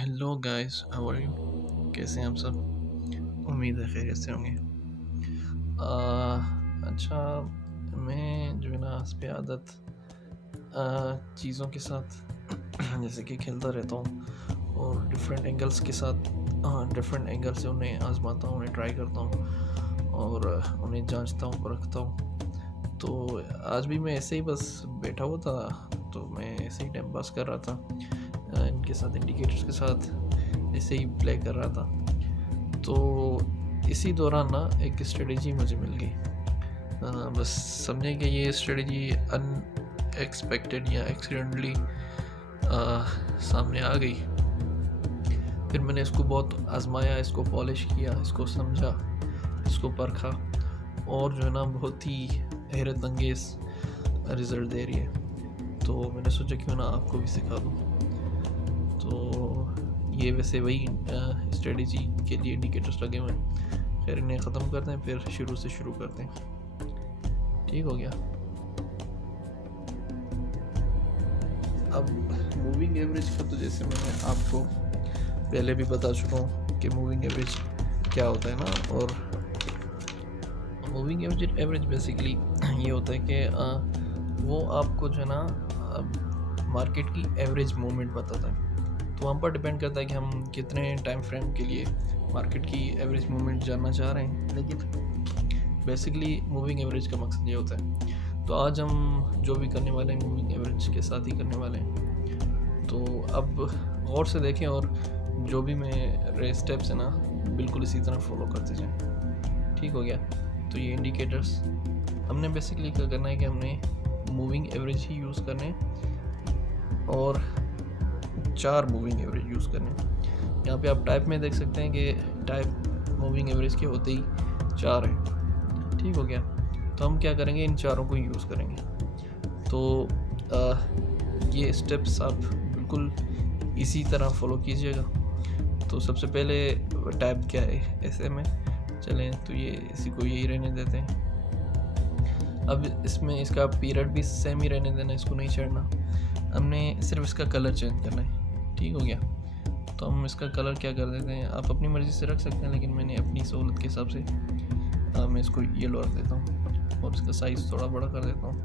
Hello guys, how are you? कैसे हैं आप सब? उम्मीद है खैरियत से होंगे। अच्छा, मैं जो है ना इस पे आदत चीज़ों के साथ जैसे कि खेलता रहता हूँ और डिफरेंट एंगल्स के साथ डिफरेंट एंगल से उन्हें आजमाता हूँ, उन्हें ट्राई करता हूँ और उन्हें जांचता हूँ, परखता हूँ। तो आज भी मैं ऐसे ही बस बैठा हुआ था, तो मैं ऐसे ही टाइम पास कर रहा था, इनके साथ, इंडिकेटर्स के साथ ऐसे ही प्ले कर रहा था। तो इसी दौरान ना एक स्ट्रेटजी मुझे मिल गई। बस समझें कि ये स्ट्रेटजी अनएक्सपेक्टेड या एक्सीडेंटली सामने आ गई। फिर मैंने इसको बहुत आजमाया, इसको पॉलिश किया, इसको समझा, इसको परखा और जो है ना बहुत ही हैरत अंगेज़ रिज़ल्ट दे रही है। तो मैंने सोचा क्यों ना आपको भी सिखा दूँ। तो ये वैसे वही स्ट्रेटजी के लिए इंडिकेटर्स लगे हुए हैं। खैर इन्हें ख़त्म करते हैं, फिर शुरू से शुरू करते हैं। ठीक हो गया। अब मूविंग एवरेज का तो जैसे मैंने आपको पहले भी बता चुका हूँ कि मूविंग एवरेज क्या होता है ना। और मूविंग एवरेज बेसिकली ये होता है कि वो आपको जो है ना मार्केट की एवरेज मूवमेंट बताता है। तो वहाँ पर डिपेंड करता है कि हम कितने टाइम फ्रेम के लिए मार्केट की एवरेज मूवमेंट जानना चाह रहे हैं, लेकिन बेसिकली मूविंग एवरेज का मकसद ये होता है। तो आज हम जो भी करने वाले हैं मूविंग एवरेज के साथ ही करने वाले हैं। तो अब गौर से देखें और जो भी मेरे स्टेप्स हैं ना बिल्कुल इसी तरह फॉलो करते जाएं। ठीक हो गया। तो ये इंडिकेटर्स हमने बेसिकली क्या करना है कि हमने मूविंग एवरेज ही यूज़ करने और 4 मूविंग एवरेज यूज़ करने। यहाँ पे आप टाइप में देख सकते हैं कि टाइप मूविंग एवरेज के होते ही 4 हैं। ठीक हो गया। तो हम क्या करेंगे, इन चारों को यूज़ करेंगे। तो ये स्टेप्स आप बिल्कुल इसी तरह फॉलो कीजिएगा। तो सबसे पहले टाइप क्या है ऐसे में, चलें तो ये इसी को यही रहने देते हैं। अब इसमें इसका पीरियड भी सेम ही रहने देना, इसको नहीं छेड़ना। हमने सिर्फ इसका कलर चेंज करना है। ठीक हो गया। तो हम इसका कलर क्या कर देते हैं, आप अपनी मर्ज़ी से रख सकते हैं, लेकिन मैंने अपनी सहूलत के हिसाब से मैं इसको येलो रख देता हूँ और इसका साइज़ थोड़ा बड़ा कर देता हूँ।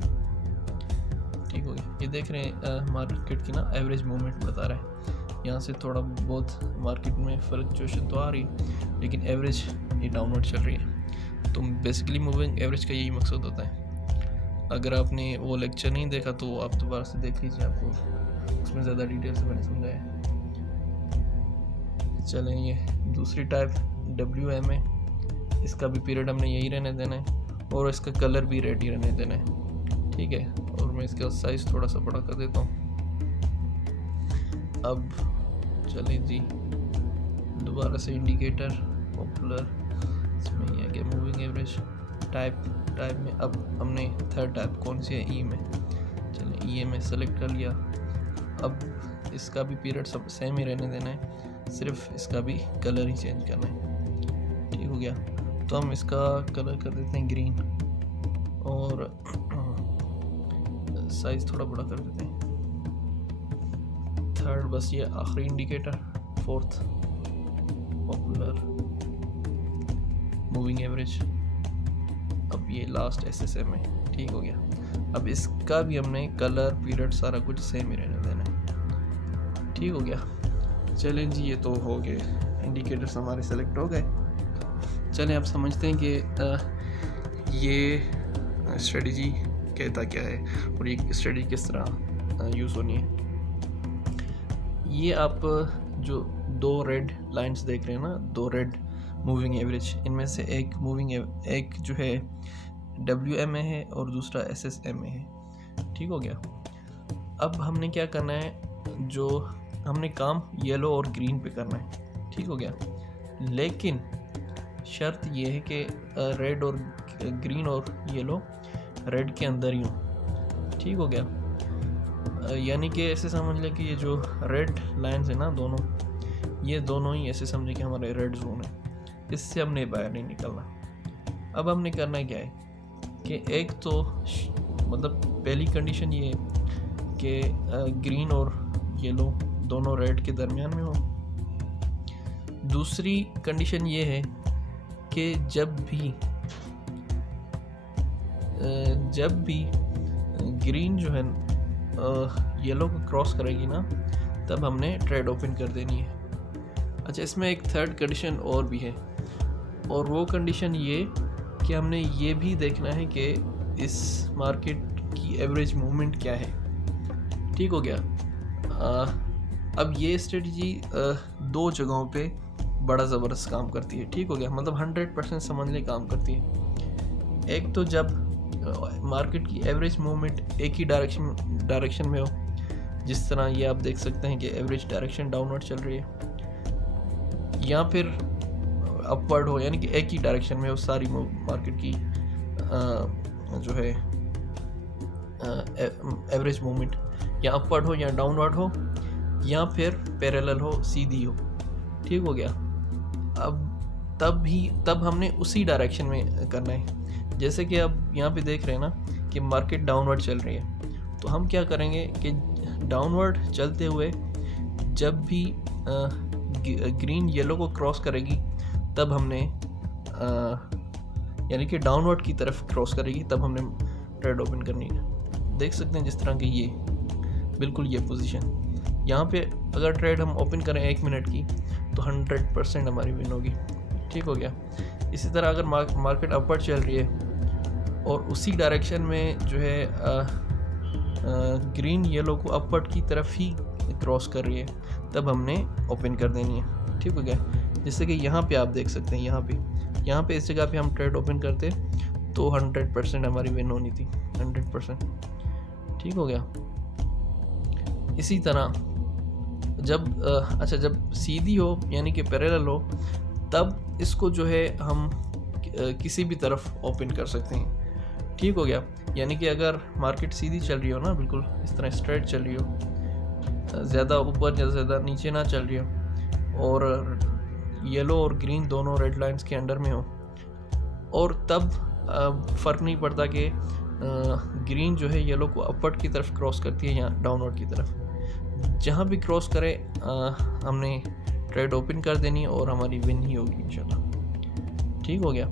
ठीक हो गया। ये देख रहे हैं मार्केट की ना एवरेज मूवमेंट बता रहा है। यहाँ से थोड़ा बहुत मार्केट में फ्लक्चुएशन तो आ रही है, लेकिन एवरेज ये डाउनवर्ड चल रही है। तो बेसिकली मूविंग एवरेज का यही मकसद होता है। अगर आपने वो लेक्चर नहीं देखा तो आप दोबारा से देख लीजिए, आपको उसमें ज़्यादा डिटेल से मैंने समझाया। चलें, ये दूसरी टाइप WM है। इसका भी पीरियड हमने यही रहने देना है और इसका कलर भी रेड ही रहने देना है। ठीक है। और मैं इसका साइज़ थोड़ा सा बड़ा कर देता हूँ। अब चलें जी, दोबारा से इंडिकेटर पॉपुलर, इसमें ये गया मूविंग एवरेज टाइप में। अब हमने थर्ड टाइप कौन सी है, ई में। चलें ई में सेलेक्ट कर लिया। अब इसका भी पीरियड सब सेम ही रहने देना है, सिर्फ इसका भी कलर ही चेंज करना है। ठीक हो गया। तो हम इसका कलर कर देते हैं ग्रीन और साइज़ थोड़ा बड़ा कर देते हैं। थर्ड बस ये आखिरी indicator, fourth popular moving average. अब ये लास्ट SSM है। ठीक हो गया। अब इसका भी हमने कलर पीरियड सारा कुछ सेम ही रहने देना है। ठीक हो गया। चलें जी, ये तो हो गए इंडिकेटर्स हमारे सेलेक्ट हो गए। चलें अब समझते हैं कि ये स्ट्रेटजी कहता क्या है और ये स्ट्रेटजी किस तरह यूज़ होनी है। ये आप जो 2 रेड लाइंस देख रहे हैं ना, 2 रेड मूविंग एवरेज, इनमें से एक जो है WM है और दूसरा SSM है। ठीक हो गया। अब हमने क्या करना है, जो हमने काम येलो और ग्रीन पे करना है। ठीक हो गया। लेकिन शर्त ये है कि रेड और ग्रीन और येलो रेड के अंदर ही हो। ठीक हो गया। यानी कि ऐसे समझ लें कि ये जो रेड लाइन्स है ना दोनों, ये दोनों ही ऐसे समझे कि हमारे रेड जोन है, इससे हमने बाहर नहीं निकलना। अब हमने करना क्या है कि एक तो मतलब पहली कंडीशन ये है कि ग्रीन और येलो दोनों रेड के दरमियान में हो। दूसरी कंडीशन ये है कि जब भी ग्रीन जो है येलो को क्रॉस करेगी ना, तब हमने ट्रेड ओपन कर देनी है। अच्छा, इसमें एक थर्ड कंडीशन और भी है, और वो कंडीशन ये कि हमने ये भी देखना है कि इस मार्केट की एवरेज मूवमेंट क्या है। ठीक हो गया। अब ये स्ट्रेटजी दो जगहों पे बड़ा ज़बरदस्त काम करती है। ठीक हो गया, मतलब 100% समझ ले काम करती है। एक तो जब मार्केट की एवरेज मूवमेंट एक ही डायरेक्शन में हो, जिस तरह ये आप देख सकते हैं कि एवरेज डायरेक्शन डाउनवर्ड चल रही है, या फिर अपवर्ड हो, यानी कि एक ही डायरेक्शन में हो सारी मार्केट की जो है एवरेज मूवमेंट, या अपवर्ड हो या डाउनवर्ड हो, या फिर पैरेलल हो, सीधी हो। ठीक हो गया। अब तब हमने उसी डायरेक्शन में करना है। जैसे कि अब यहाँ पे देख रहे हैं ना कि मार्केट डाउनवर्ड चल रही है, तो हम क्या करेंगे कि डाउनवर्ड चलते हुए जब भी ग्रीन येलो को क्रॉस करेगी, तब हमने यानी कि डाउनवर्ड की तरफ क्रॉस करेगी, तब हमने ट्रेड ओपन करनी है। देख सकते हैं जिस तरह की ये बिल्कुल ये पोजीशन, यहाँ पे अगर ट्रेड हम ओपन करें 1 मिनट की, तो 100% हमारी विन होगी। ठीक हो गया। इसी तरह अगर मार्केट अपवर्ड चल रही है और उसी डायरेक्शन में जो है ग्रीन येलो को अपवर्ड की तरफ ही क्रॉस कर रही है, तब हमने ओपन कर देनी है। ठीक हो गया। जैसे कि यहाँ पे आप देख सकते हैं, यहाँ पे इस जगह पे हम ट्रेड ओपन करते तो 100% हमारी विन होनी थी, 100%। ठीक हो गया। इसी तरह जब सीधी हो यानी कि पैरेलल हो, तब इसको जो है हम किसी भी तरफ ओपन कर सकते हैं। ठीक हो गया। यानी कि अगर मार्केट सीधी चल रही हो ना, बिल्कुल इस तरह स्ट्रेट चल रही हो, ज़्यादा ऊपर या ज़्यादा नीचे ना चल रही हो, और येलो और ग्रीन दोनों रेड लाइंस के अंडर में हो, और तब फ़र्क नहीं पड़ता कि ग्रीन जो है येलो को अपवर्ड की तरफ क्रॉस करती है या डाउनवर्ड की तरफ, जहाँ भी क्रॉस करे हमने ट्रेड ओपन कर देनी है और हमारी विन ही होगी इंशाल्लाह। ठीक हो गया।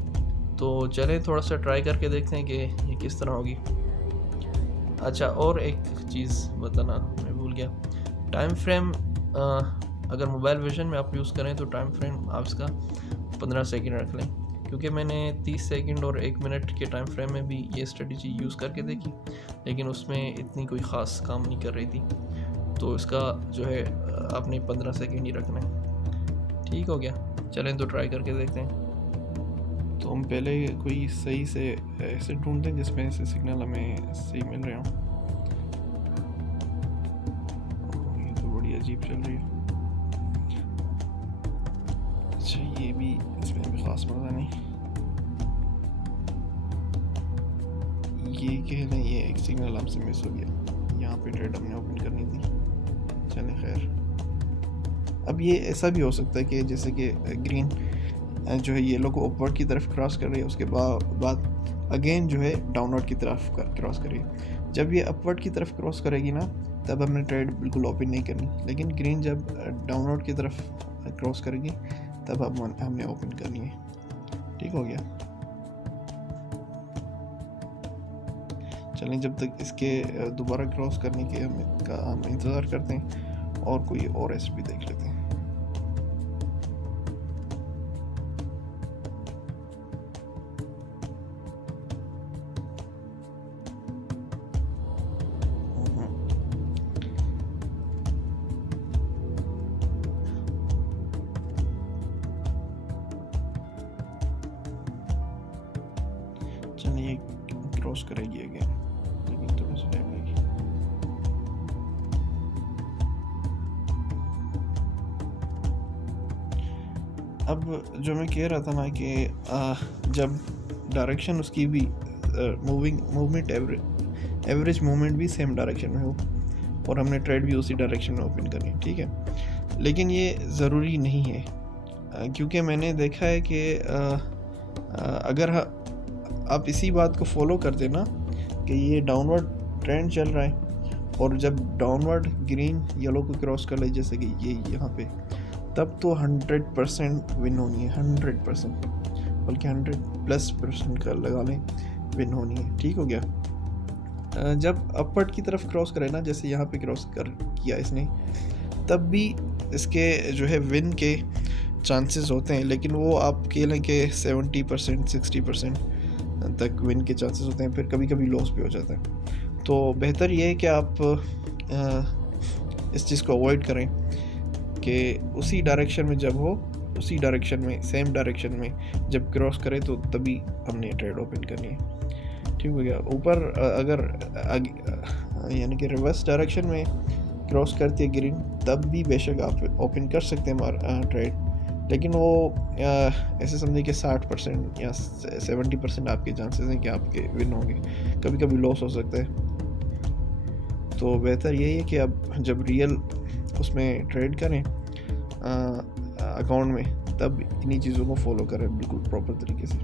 तो चलें थोड़ा सा ट्राई करके देखते हैं कि ये किस तरह होगी। अच्छा, और एक चीज़ बताना मैं भूल गया, टाइम फ्रेम अगर मोबाइल वर्जन में आप यूज़ करें तो टाइम फ्रेम आप इसका 15 सेकंड रख लें, क्योंकि मैंने 30 सेकंड और 1 मिनट के टाइम फ्रेम में भी ये स्ट्रेटजी यूज़ करके देखी, लेकिन उसमें इतनी कोई ख़ास काम नहीं कर रही थी। तो इसका जो है आपने 15 सेकंड ही रखना है। ठीक हो गया। चलें तो ट्राई करके देखते हैं। तो हम पहले कोई सही से ऐसे ढूंढते हैं जिसमें से सिग्नल हमें सही मिल रहे हों। ये तो बड़ी अजीब चल रही है। अच्छा, ये भी इसमें भी ख़ास मज़ा नहीं। ये कह लें ये एक सिग्नल हमसे मिस हो गया, यहाँ पे ट्रेड हमने ओपन करनी थी। चलें खैर। अब ये ऐसा भी हो सकता है कि जैसे कि ग्रीन जो है येलो को अपवर्ड की तरफ क्रॉस कर रही है, उसके बाद अगेन जो है डाउनवर्ड की तरफ क्रॉस कर रही है। जब ये अपवर्ड की तरफ क्रॉस करेगी ना, तब हमने ट्रेड बिल्कुल ओपन नहीं करनी, लेकिन ग्रीन जब डाउनवर्ड की तरफ क्रॉस करेगी तब हमने ओपन करनी है। ठीक हो गया। चलें, जब तक इसके दोबारा क्रॉस करने के हम इंतज़ार करते हैं और कोई और एस भी देख लेते हैं। चलिए क्रॉस करेगी अगेन, लेकिन थोड़ा सा टाइम लगेगा। अब जो मैं कह रहा था ना कि जब डायरेक्शन उसकी भी मूवमेंट एवरेज मूवमेंट भी सेम डायरेक्शन में हो और हमने ट्रेड भी उसी डायरेक्शन में ओपन करनी है। ठीक है, लेकिन ये ज़रूरी नहीं है, क्योंकि मैंने देखा है कि अगर आप इसी बात को फॉलो कर देना कि ये डाउनवर्ड ट्रेंड चल रहा है, और जब डाउनवर्ड ग्रीन येलो को क्रॉस कर ले, जैसे कि ये यहाँ पे, तब तो 100% विन होनी है, 100%, बल्कि 100+% का लगा लें, विन होनी है। ठीक हो गया। जब अपवर्ड की तरफ क्रॉस करे ना, जैसे यहाँ पे क्रॉस कर किया इसने, तब भी इसके जो है विन के चांसेस होते हैं, लेकिन वो आप कह लें कि 70% 60% तक विन के चांसेस होते हैं, फिर कभी कभी लॉस भी हो जाता है। तो बेहतर ये है कि आप इस चीज़ को अवॉइड करें कि उसी डायरेक्शन में जब हो, उसी डायरेक्शन में, सेम डायरेक्शन में जब क्रॉस करे तो तभी हमने ट्रेड ओपन करनी है। ठीक हो गया। ऊपर अगर यानी कि रिवर्स डायरेक्शन में क्रॉस करती है ग्रीन, तब भी बेशक आप ओपन कर सकते हैं ट्रेड, लेकिन वो ऐसे समझिए कि 60% या 70% आपके चांसेस हैं कि आपके विन होंगे, कभी कभी लॉस हो सकता है। तो बेहतर यही है कि आप जब रियल उसमें ट्रेड करें अकाउंट में, तब इन्हीं चीज़ों को फॉलो करें बिल्कुल प्रॉपर तरीके से।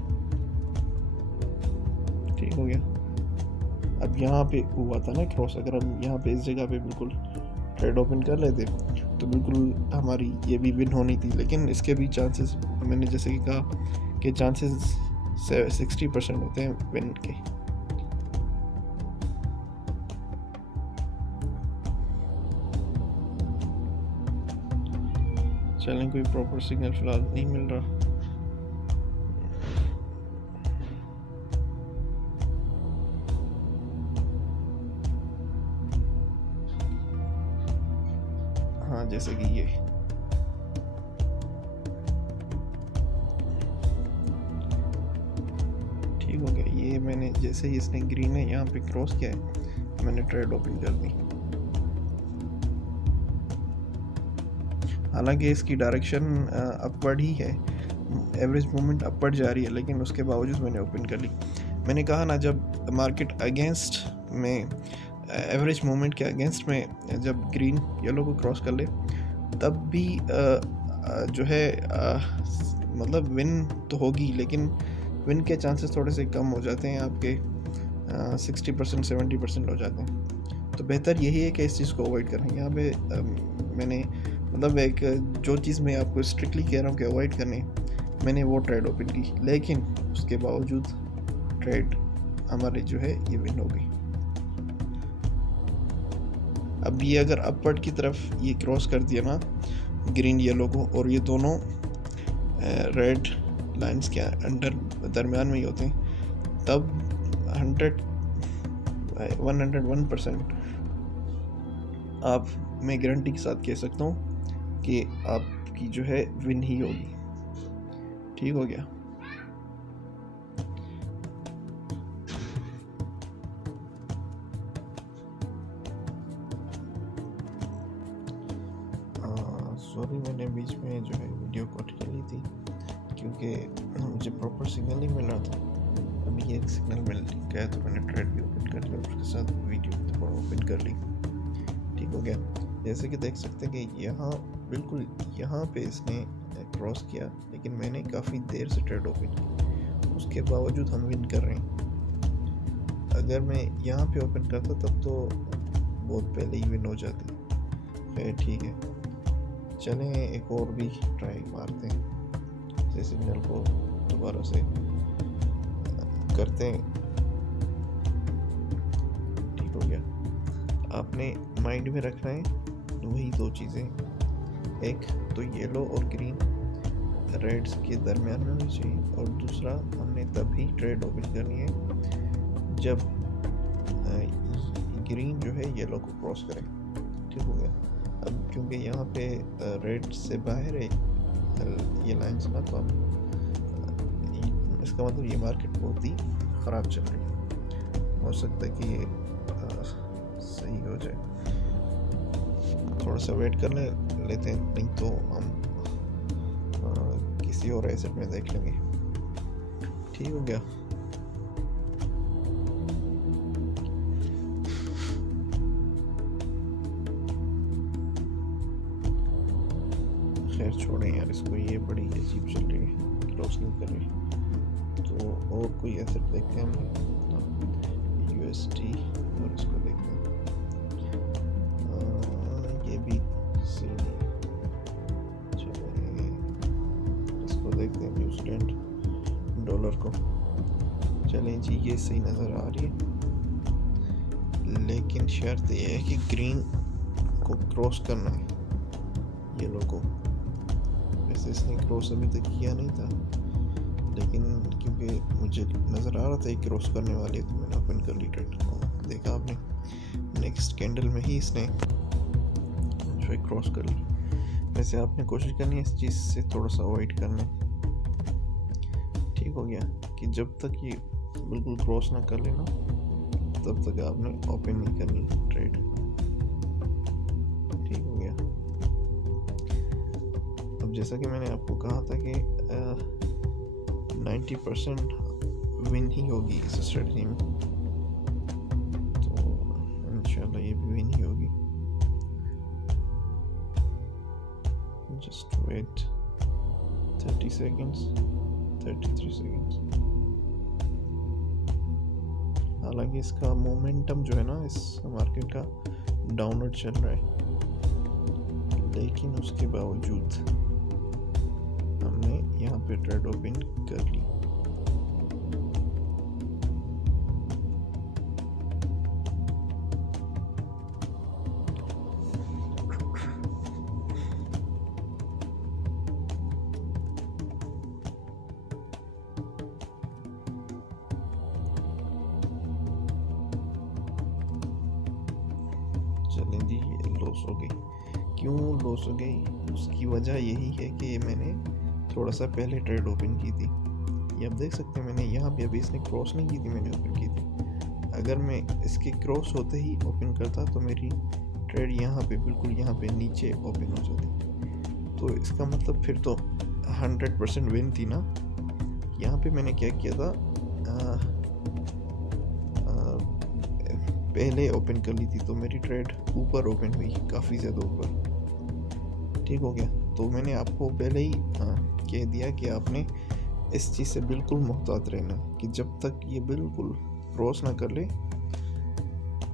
ठीक हो गया। अब यहाँ पे हुआ था ना क्रॉस, अगर हम यहाँ पे इस जगह पे बिल्कुल ट्रेड ओपन कर लेते तो बिल्कुल हमारी ये भी विन होनी थी, लेकिन इसके भी चांसेस, मैंने जैसे कि कहा कि चांसेस 60% होते हैं विन के। चलें, कोई प्रॉपर सिग्नल फिलहाल नहीं मिल रहा। हाँ, जैसे कि ये ठीक हो गया। ये मैंने जैसे ही इसने ग्रीन है यहाँ पे क्रॉस किया है, मैंने ट्रेड ओपन कर दी। हालांकि इसकी डायरेक्शन अपवर्ड ही है, एवरेज मूवमेंट अपवर्ड जा रही है, लेकिन उसके बावजूद मैंने ओपन कर ली। मैंने कहा ना, जब मार्केट अगेंस्ट में, एवरेज मूवमेंट के अगेंस्ट में जब ग्रीन येलो को क्रॉस कर ले, तब भी जो है मतलब विन तो होगी, लेकिन विन के चांसेस थोड़े से कम हो जाते हैं, आपके 60% 70% हो जाते हैं। तो बेहतर यही है कि इस चीज़ को अवॉइड करें। यहाँ पे मैंने मतलब एक जो चीज़ मैं आपको स्ट्रिक्टली कह रहा हूँ कि अवॉइड करने, मैंने वो ट्रेड ओपन की, लेकिन उसके बावजूद ट्रेड हमारे जो है ये विन हो गई। अब ये अगर अपवर्ड की तरफ ये क्रॉस कर दिया ना ग्रीन येलो को, और ये दोनों रेड लाइंस के अंडर दरमियान में ही होते हैं, तब 101% आप, मैं गारंटी के साथ कह सकता हूँ कि आपकी जो है विन ही होगी। ठीक हो गया। सॉरी, मैंने बीच में जो है वीडियो कट कर ली थी, क्योंकि मुझे प्रॉपर सिग्नल नहीं मिल रहा था। अभी एक सिग्नल मिल गया तो मैंने ट्रेड भी ओपन कर लिया, उसके साथ वीडियो दोबारा ओपन कर ली। ठीक हो गया। जैसे कि देख सकते हैं कि यहाँ बिल्कुल यहाँ पे इसने क्रॉस किया, लेकिन मैंने काफ़ी देर से ट्रेड ओपन की, उसके बावजूद हम विन कर रहे हैं। अगर मैं यहाँ पे ओपन करता तब तो बहुत पहले ही विन हो जाती। खैर ठीक है, चलें एक और भी ट्राई मारते हैं, इसे सिग्नल को दोबारा से करते हैं। ठीक हो गया। आपने माइंड में रखना है वही दो चीज़ें, एक तो येलो और ग्रीन रेड्स के दरमियान में होनी चाहिए, और दूसरा हमने तभी ट्रेड ओपन करनी है जब ग्रीन जो है येलो को क्रॉस करे। ठीक हो गया। अब क्योंकि यहाँ पे रेड से बाहर है ये लाइन्स ना, तो अब इसका मतलब ये मार्केट बहुत ही ख़राब चल रही है। हो सकता है कि ये सही हो जाए, थोड़ा सा वेट कर लेते हैं, नहीं तो हम किसी और एसेट में देख लेंगे। ठीक हो गया। खैर छोड़ें यार इसको, ये बड़ी अजीब चल रही है, क्लोज नहीं कर रही। तो और कोई एसेट देखते हैं हम, यूएसडी, और इसको देखते हैं, ये भी सही नहीं। चलो हैं न्यूजीलैंड डॉलर को। चलें जी, ये सही नज़र आ रही है, लेकिन शर्त ये है कि ग्रीन को क्रॉस करना है येलो को। वैसे इसने क्रॉस अभी तक किया नहीं था, लेकिन क्योंकि मुझे नज़र आ रहा था कि क्रॉस करने वाले, तो मैंने ओपन कर ली ट्रेड को। देखा आपने, नेक्स्ट कैंडल में ही इसने जो है क्रॉस कर ली। वैसे आपने कोशिश करनी है इस चीज़ से थोड़ा सा अवॉइड करना। ठीक हो गया कि जब तक ये बिल्कुल क्रॉस ना कर लेना तब तक आपने ओपन नहीं करनी ट्रेड। ठीक हो गया। अब जैसा कि मैंने आपको कहा था कि 90% विन ही होगी इस स्ट्रेटजी में, तो इंशाल्लाह ये भी विन ही होगी। Just wait 30 seconds, 33 seconds. हालांकि इसका मोमेंटम जो है ना इस मार्केट का डाउनवर्ड चल रहा है, लेकिन उसके बावजूद हमने यहाँ पे ट्रेड ओपन कर ली। चलें जी, ये लॉस हो गई। क्यों लॉस हो गई? उसकी वजह यही है कि मैंने थोड़ा सा पहले ट्रेड ओपन की थी। ये आप देख सकते हैं, मैंने यहाँ पे अभी इसने क्रॉस नहीं की थी, मैंने ओपन की थी। अगर मैं इसके क्रॉस होते ही ओपन करता तो मेरी ट्रेड यहाँ पे बिल्कुल यहाँ पे नीचे ओपन हो जाती, तो इसका मतलब फिर तो 100% विन थी ना। यहाँ पे मैंने क्या किया था, पहले ओपन कर ली थी, तो मेरी ट्रेड ऊपर ओपन हुई, काफ़ी ज़्यादा ऊपर। ठीक हो गया। तो मैंने आपको पहले ही कह दिया कि आपने इस चीज़ से बिल्कुल मुहतात रहना कि जब तक ये बिल्कुल क्रॉस ना कर ले,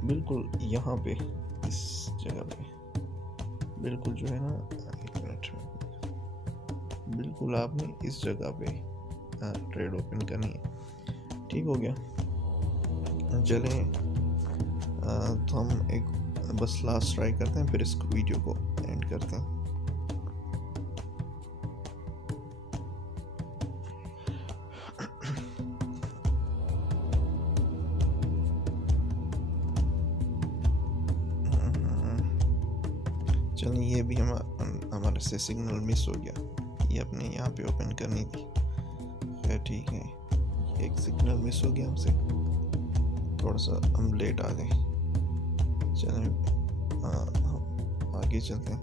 बिल्कुल यहाँ पे इस जगह पे बिल्कुल जो है ना, एक मिनट, बिल्कुल आपने इस जगह पे ट्रेड ओपन करनी है। ठीक हो गया। चलें, तो हम एक बस लास्ट ट्राई करते हैं, फिर इस वीडियो को एंड करते हैं। चलिए, ये भी हमारे से सिग्नल मिस हो गया, ये अपने यहाँ पे ओपन करनी थी। खैर ठीक है, एक सिग्नल मिस हो गया हमसे, थोड़ा सा हम लेट आ गए। चलें आगे चलते हैं।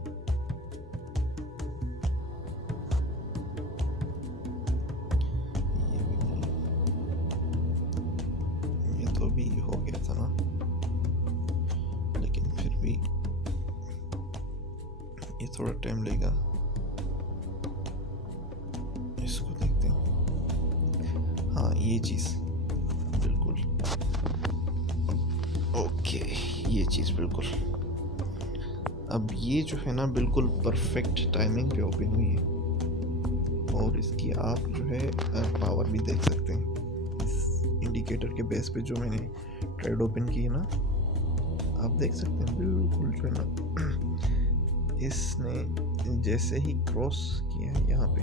ये तो भी हो गया था ना, लेकिन फिर भी ये थोड़ा टाइम लेगा। इसको देखते हैं। हाँ, ये चीज़ बिल्कुल ओके, ये चीज़ बिल्कुल, अब ये जो है ना बिल्कुल परफेक्ट टाइमिंग पे ओपन हुई है, और इसकी आप जो है पावर भी देख सकते हैं इस इंडिकेटर के बेस पे जो मैंने ट्रेड ओपन की है ना, आप देख सकते हैं बिल्कुल जो है ना, इसने जैसे ही क्रॉस किया है यहाँ पे,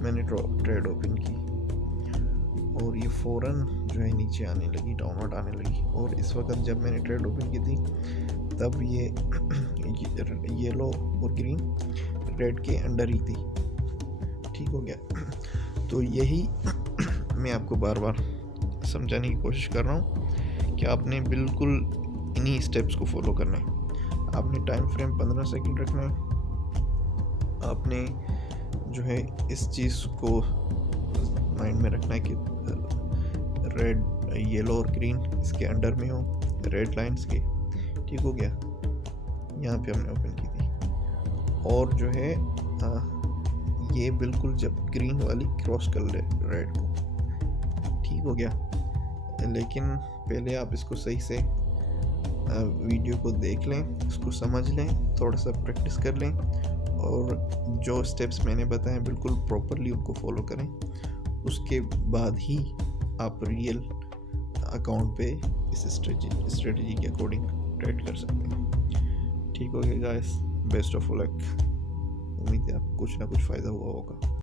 मैंने ट्रेड ओपन की और ये फ़ौरन जो है नीचे आने लगी, डाउनवर्ड आने लगी। और इस वक्त जब मैंने ट्रेड ओपन की थी तब ये येलो और ग्रीन रेड के अंडर ही थी। ठीक हो गया। तो यही मैं आपको बार बार समझाने की कोशिश कर रहा हूँ कि आपने बिल्कुल इन्हीं स्टेप्स को फॉलो करना है। आपने टाइम फ्रेम 15 सेकंड रखना है। आपने जो है इस चीज़ को माइंड में रखना है कि रेड, येलो और ग्रीन इसके अंडर में हो, रेड लाइंस के। ठीक हो गया। यहाँ पे हमने ओपन की थी और जो है ये बिल्कुल जब ग्रीन वाली क्रॉस कर ले रेड को। ठीक हो गया। लेकिन पहले आप इसको सही से वीडियो को देख लें, इसको समझ लें, थोड़ा सा प्रैक्टिस कर लें और जो स्टेप्स मैंने बताए बिल्कुल प्रॉपरली उनको फॉलो करें, उसके बाद ही आप रियल अकाउंट पे इस स्ट्रेटजी के अकॉर्डिंग ट्रेड कर सकते हैं। ठीक हो गया गाइस, बेस्ट ऑफ लक। उम्मीद है आपको कुछ ना कुछ फ़ायदा हुआ होगा।